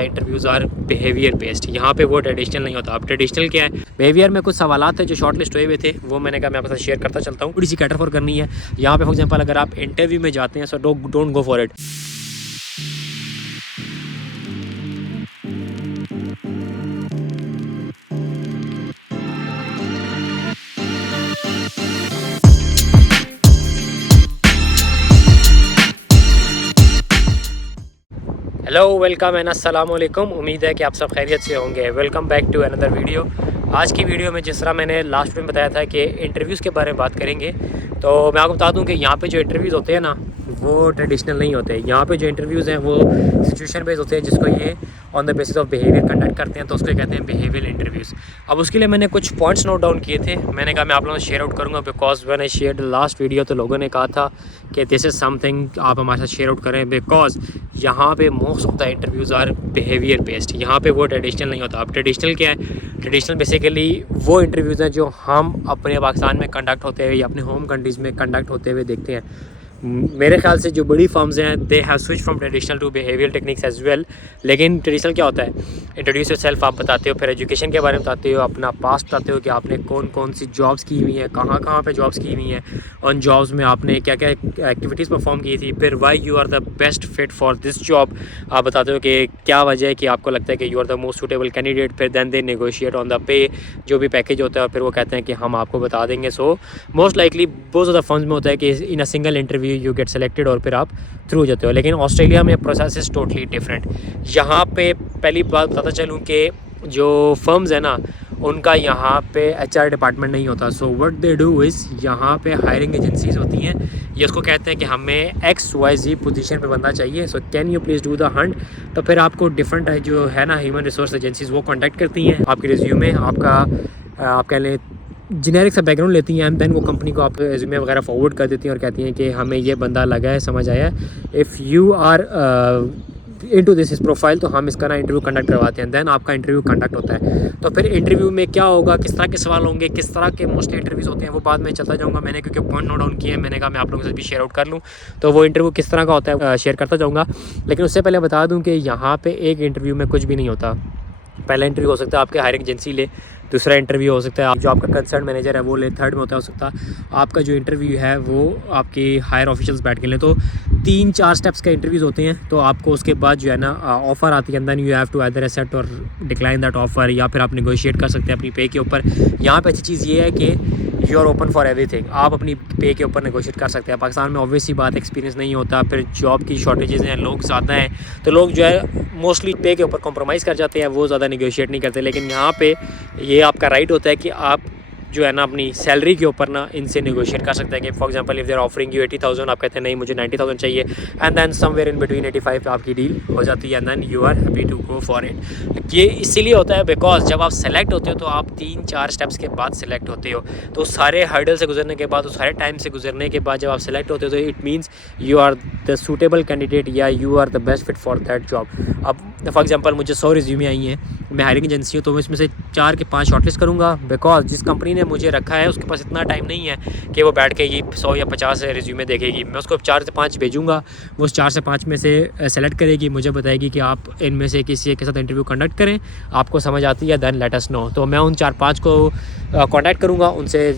Interviews are behaviour based. यहाँ पे वो ट्रेडिशनल नहीं होता। अब ट्रेडिशनल क्या है, बिहेवियर में कुछ सवालात थे जो शॉर्ट लिस्ट हुए हुए थे, वो मैंने कहा मैं आपके साथ शेयर करता चलता हूँ। थोड़ी सी कैटर फॉर करनी है यहाँ पे। फॉर एग्जांपल अगर आप इंटरव्यू में जाते हैं, so don't go for it. Hello, welcome and अस्सलाम वालेकुम। उम्मीद है कि आप सब खैरियत से होंगे। Welcome back to another video. आज की वीडियो में जिस तरह मैंने लास्ट में बताया था कि इंटरव्यूज़ के बारे में बात करेंगे, तो मैं आपको बता दूं कि यहाँ पे जो इंटरव्यूज़ होते हैं ना, वो ट्रेडिशनल नहीं होते। यहाँ पे जो इंटरव्यूज़ हैं वो सिचुएशन बेस्ड होते हैं, जिसको ये on the basis of behaviour conduct करते हैं, तो उसको कहते हैं बिहेवियर इंटरव्यूज़। अब उसके लिए मैंने कुछ पॉइंट्स नोट डाउन किए थे। मैंने कहा मैं आप लोगों से शेयर आउट करूँगा, because when I share the last video तो लोगों ने कहा था कि दिस इज़ समथिंग आप हमारे साथ शेयर आउट करें, बिकॉज यहाँ पे most of the interviews are behaviour based. यहाँ पे वो ट्रेडिशनल नहीं होता। अब ट्रेडिशनल क्या है, ट्रेडिशनल बेसिकली वो इंटरव्यूज़ हैं जो हम अपने पाकिस्तान में कंडक्ट होते हुए या अपने होम कंट्रीज़ में कंडक्ट होते हुए देखते हैं। मेरे ख्याल से जो बड़ी फर्म्स हैं they have switch from traditional to behaviour techniques as well. लेकिन ट्रेडिशनल क्या होता है, इंट्रोड्यूस योरसेल्फ आप बताते हो, फिर एजुकेशन के बारे में बताते हो, अपना पास्ट बताते हो कि आपने कौन कौन सी जॉब्स की हुई हैं, कहाँ कहाँ पे जॉब्स की हुई हैं, उन जॉब्स में आपने क्या क्या एक्टिविटीज़ परफॉर्म की थी, फिर why you are the best fit for this job आप बताते हो कि क्या वजह है कि आपको लगता है कि you are the most suitable candidate. फिर then they negotiate on the pay, जो भी पैकेज होता है, फिर वो कहते हैं कि हम आपको बता देंगे। सो मोस्ट लाइकली बहुत ज़्यादा फर्म्स में होता है कि in a single interview you get selected और फिर आप थ्रू हो जाते हो। लेकिन ऑस्ट्रेलिया में प्रोसेस इज़ टोटली डिफरेंट। यहाँ पे पहली बात बताता चलूँ कि जो फर्म्स है ना, उनका यहाँ पे HR डिपार्टमेंट नहीं होता। So what they do is, यहाँ पे हायरिंग एजेंसीज़ होती हैं, ये उसको कहते हैं कि हमें XYZ पोजीशन पे बंदा चाहिए, so can you please do the Hunt. तो फिर आपको डिफरेंट जो है ना ह्यूमन रिसोर्स एजेंसीज़ वो कॉन्टैक्ट करती हैं, आपके रिज्यूमे आपका आप कह लें जेनेरिक सा बैकग्राउंड लेती हैं, एंड देन वो कंपनी को आप रिज्यूमे वगैरह फॉरवर्ड कर देती हैं और कहती हैं कि हमें ये बंदा लगा है, समझ आया, if you are into this profile तो हम इसका ना इंटरव्यू कंडक्ट करवाते हैं। देन आपका इंटरव्यू कंडक्ट होता है। तो फिर इंटरव्यू में क्या होगा, किस तरह के सवाल होंगे, किस तरह के मोस्टली इंटरव्यूज़ होते हैं, वो बाद में चलता जाऊँगा। मैंने क्योंकि पॉइंट नोट डाउन किए हैं, मैंने कहा मैं आप लोगों के साथ भी शेयर आउट कर लूँ, तो वो इंटरव्यू किस तरह का होता है शेयर करता जाऊँगा। लेकिन उससे पहले बता दूँ कि यहाँ पर एक इंटरव्यू में कुछ भी नहीं होता। पहला इंटरव्यू हो सकता है आपके हायरिंग एजेंसी ले, दूसरा इंटरव्यू हो सकता है आप जो आपका कंसर्न मैनेजर है वो ले, थर्ड में हो सकता है आपका जो इंटरव्यू है वो आपके हायर ऑफिशियल्स बैठ के लें। तो 3-4 स्टेप्स का इंटरव्यूज़ होते हैं। तो आपको उसके बाद जो है ना ऑफ़र आती है, then you have to either accept और डिक्लाइन दैट ऑफ़र, या फिर आप नेगोशिएट कर सकते हैं अपनी पे के ऊपर। यहाँ पे अच्छी चीज़ ये है कि you are open for everything, आप अपनी पे के ऊपर नेगोशिएट कर सकते हैं। पाकिस्तान में ऑब्वियसली बात एक्सपीरियंस नहीं होता, फिर जॉब की शॉर्टेजेस हैं, लोग ज़्यादा हैं, तो लोग जो है मोस्टली पे के ऊपर कॉम्प्रोमाइज़ कर जाते हैं, वो ज़्यादा नेगोशिएट नहीं करते। लेकिन यहाँ पे ये आपका राइट होता है कि आप जो है ना अपनी सैलरी के ऊपर ना इनसे नेगोशिएट कर सकते हैं कि for example if they are offering you 80,000, आप कहते हैं नहीं मुझे 90,000 चाहिए, and then somewhere in between 85 पे आपकी डील हो जाती है, and then you are happy to go for it. ये इसीलिए होता है बिकॉज जब आप सेलेक्ट होते हो तो आप 3-4 स्टेप्स के बाद सेलेक्ट होते हो। तो सारे हर्डल से गुजरने के बाद, उस सारे टाइम से गुजरने के बाद जब आप सेलेक्ट होते हो तो it means you are the suitable candidate या you are the best fit for that job. अब फॉर एग्जांपल मुझे 100 रिज्यूमे आई हैं, मैं हायरिंग एजेंसी हूँ, तो मैं इसमें से 4 के 5 शॉर्टलिस्ट करूँगा, बिकॉज जिस कंपनी ने मुझे रखा है उसके पास इतना टाइम नहीं है कि वो बैठ के ये 100 या 50 रिज्यूमे देखेगी। मैं उसको 4 से 5 भेजूँगा, वो उस 4 से 5 में से सेलेक्ट करेगी, मुझे बताएगी कि आप इनमें से किसी एक के साथ इंटरव्यू कंडक्ट करें, आपको समझ आती है, देन लेट अस नो। तो मैं उन 4-5 को कॉन्टैक्ट करूँगा, उनसे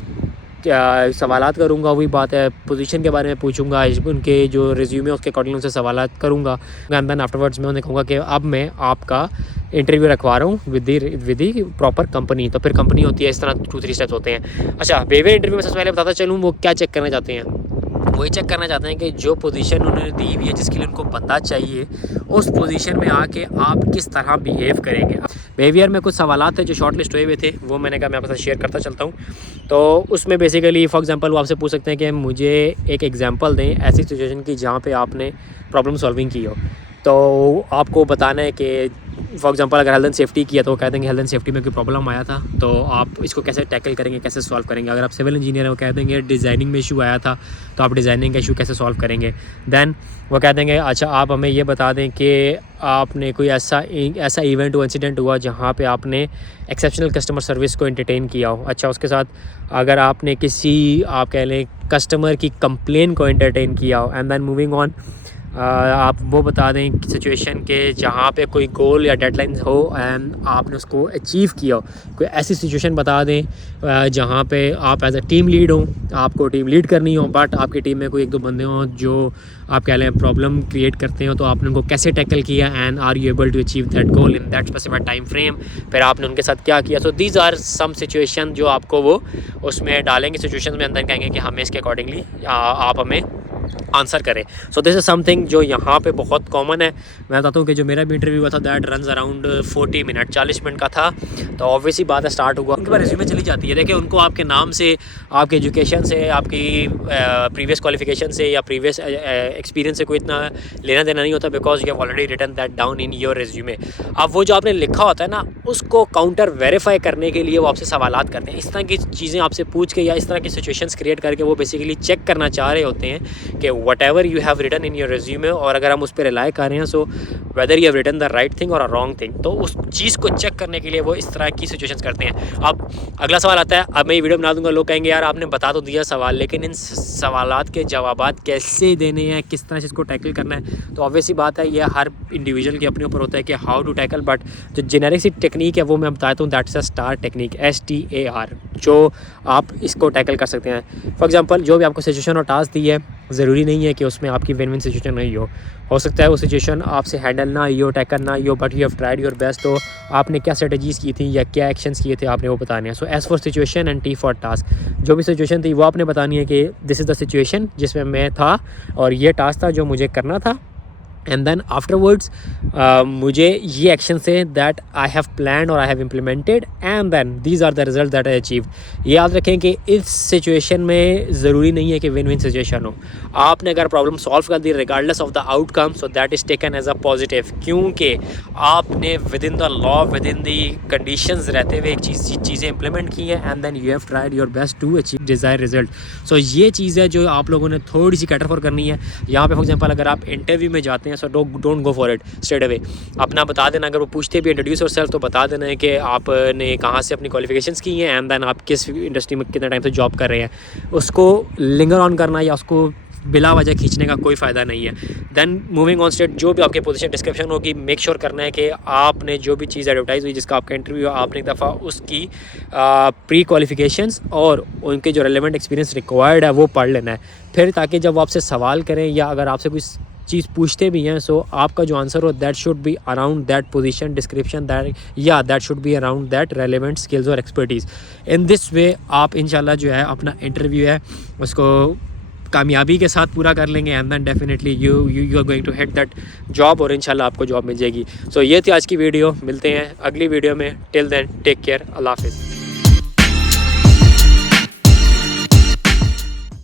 सवालात करूँगा, वही बात है पोजीशन के बारे में पूछूंगा, उनके जो रिज्यूमे उसके अकॉर्डिंग उनसे सवालात करूँगा, एंड देन आफ्टरवर्ड्स मैं उन्हें कहूँगा कि अब मैं आपका इंटरव्यू रखवा रहा हूँ विद दी प्रॉपर कंपनी। तो फिर कंपनी होती है, इस तरह 2-3 स्टेप्स होते हैं। अच्छा, बिहेवियर इंटरव्यू में सबसे पहले बताता चलूँ वो क्या चेक करना चाहते हैं। वही चेक करना चाहते हैं कि जो पोजीशन उन्होंने दी हुई है, जिसके लिए उनको बंदा चाहिए, उस पोजीशन में आके आप किस तरह बिहेव करेंगे। बिहेवियर में कुछ सवालात थे जो शॉर्ट लिस्ट हुए हुए थे, वो मैंने कहा मैं आपके साथ शेयर करता चलता हूँ। तो उसमें बेसिकली फॉर एग्जांपल वो आपसे पूछ सकते हैं कि मुझे एक एग्जांपल दें ऐसी सिचुएशन की जहाँ पे आपने प्रॉब्लम सॉल्विंग की हो। तो आपको बताना है कि फॉर एग्जांपल अगर हेल्थ एंड सेफ्टी किया तो वो कह देंगे हेल्थ एंड सेफ्टी में कोई प्रॉब्लम आया था, तो आप इसको कैसे टैकल करेंगे, कैसे सॉल्व करेंगे। अगर आप सिविल इंजीनियर हैं वो कह देंगे डिज़ाइनिंग में इशू आया था, तो आप डिज़ाइनिंग का इशू कैसे सॉल्व करेंगे। देन वो कह देंगे अच्छा आप हमें ये बता दें कि आपने कोई ऐसा इवेंट हो, इंसिडेंट हुआ जहाँ पे आपने एक्सेप्शनल कस्टमर सर्विस को एंटरटेन किया हो। अच्छा, उसके साथ अगर आपने किसी आप कह लें कस्टमर की कंप्लेन को एंटरटेन किया हो, एंड देन मूविंग ऑन आप वो बता दें सिचुएशन के जहाँ पे कोई गोल या डेडलाइन हो एंड आपने उसको अचीव किया हो। कोई ऐसी सिचुएशन बता दें जहाँ पे आप एज अ टीम लीड हो, आपको टीम लीड करनी हो, बट आपकी टीम में कोई एक दो बंदे हों जो आप कह लें प्रॉब्लम क्रिएट करते हो, तो आपने उनको कैसे टैकल किया and are you able to achieve that goal in that specified time frame. फिर आपने उनके साथ क्या किया। So these are some situation जो आपको वो उसमें डालेंगे सिचुएशन में, अंदर कहेंगे कि हमें इसके अकॉर्डिंगली आप हमें आंसर करें। सो दिस इज़ समथिंग जो यहाँ पे बहुत कॉमन है। मैं बताता हूँ कि जो मेरा भी इंटरव्यू हुआ था that runs around 40 minute, 40 minute का था। तो ऑब्वियसली बात है स्टार्ट हुआ, उनके पास रिज्यूमे चली जाती है। देखिए उनको आपके नाम से, आपके एजुकेशन से, आपकी प्रीवियस क्वालिफिकेशन से या प्रीवियस एक्सपीरियंस से कोई इतना लेना देना नहीं होता, because you have already written that down in your resume. अब वो जो आपने लिखा होता है ना, उसको काउंटर वेरीफाई करने के लिए वो आपसे सवालात करते हैं। इस तरह की चीज़ें आपसे पूछ के या इस तरह की सिचुएशंस क्रिएट करके वो बेसिकली चेक करना चाह रहे होते हैं कि whatever you have written in your resume, और अगर हम उस पर रिलाई कर रहे हैं सो whether you have written the right thing or a wrong thing, तो उस चीज़ को चेक करने के लिए वो इस तरह की सिचुएशंस करते हैं। अब अगला सवाल आता है, अब मैं ये वीडियो बना दूंगा, लोग कहेंगे यार आपने बता तो दिया सवाल, लेकिन इन सवालात के जवाबात कैसे देने हैं, किस तरह से इसको टैकल करना है। तो ऑब्वियसली बात है ये हर इंडिविजुअल के अपने ऊपर होता है कि हाउ टू टैकल, बट जो जेनेरिक सी टेक्निक है वो मैं बताता हूँ, that's a star technique, STAR, जो आप इसको टैकल कर सकते हैं। फॉर एग्जांपल जो भी आपको सिचुएशन और टास्क दी है, ज़रूरी नहीं है कि उसमें आपकी विन विन सिचुएशन नहीं हो सकता है वो सिचुएशन आपसे हैंडल ना ही हो, टैकल ना ही हो, but you have tried your best. तो आपने क्या स्ट्रेटजीज़ की थी या क्या एक्शंस किए थे आपने वो बताने हैं। So S for situation and T for task, जो भी सिचुएशन थी वो आपने बतानी है कि दिस इज़ द सिचुएशन जिसमें मैं था और ये टास्क था जो मुझे करना था, एंड देन आफ्टरवर्ड्स मुझे ये action say that I have plan और I have implemented, and then these are the result that I achieve. ये याद रखें कि इस सिचुएशन में ज़रूरी नहीं है कि विन विन सिचुएशन हो। आपने अगर प्रॉब्लम सॉल्व कर दी regardless of the outcome, so that is taken as a positive, क्योंकि आपने within the law, within the conditions रहते हुए एक चीज़ें इंप्लीमेंट की हैं, and then you have tried your best to achieve desire result. सो ये चीज़ है जो आप लोगों ने थोड़ी सी कैटर फॉर करनी है यहाँ पे। फॉर एग्जाम्पल अगर आप इंटरव्यू में जाते हैं, so don't go for it straight away. अपना बता देना, अगर वो पूछते भी इंट्रोड्यूस योरसेल्फ तो बता देना है कि आपने कहाँ से अपनी क्वालिफिकेशंस की हैं, एंड देन आप किस इंडस्ट्री में कितने टाइम से जॉब कर रहे हैं। उसको लिंगर ऑन करना या उसको बिला वजह खींचने का कोई फ़ायदा नहीं है। देन मूविंग ऑन स्टेट, जो भी आपके पोजीशन डिस्क्रिप्शन होगी, मेक श्योर करना है कि आपने जो भी चीज़ एडवर्टाइज हुई जिसका आपका इंटरव्यू, आपने एक दफ़ा उसकी प्री क्वालिफिकेशंस और उनके जो रेलेवेंट एक्सपीरियंस रिक्वायर्ड है वो पढ़ लेना है फिर, ताकि जब आपसे सवाल करें या अगर आपसे कोई चीज़ पूछते भी हैं, सो आपका जो आंसर हो that should be around that position description, that should be around that relevant skills और एक्सपर्टीज़। इन दिस वे आप इंशाल्लाह जो है अपना इंटरव्यू है उसको कामयाबी के साथ पूरा कर लेंगे, and then definitely you are going to hit that job और इंशाल्लाह आपको जॉब मिल जाएगी। सो ये थी आज की वीडियो, मिलते हैं अगली वीडियो में। टिल देन टेक केयर, अल्लाह हाफिज़।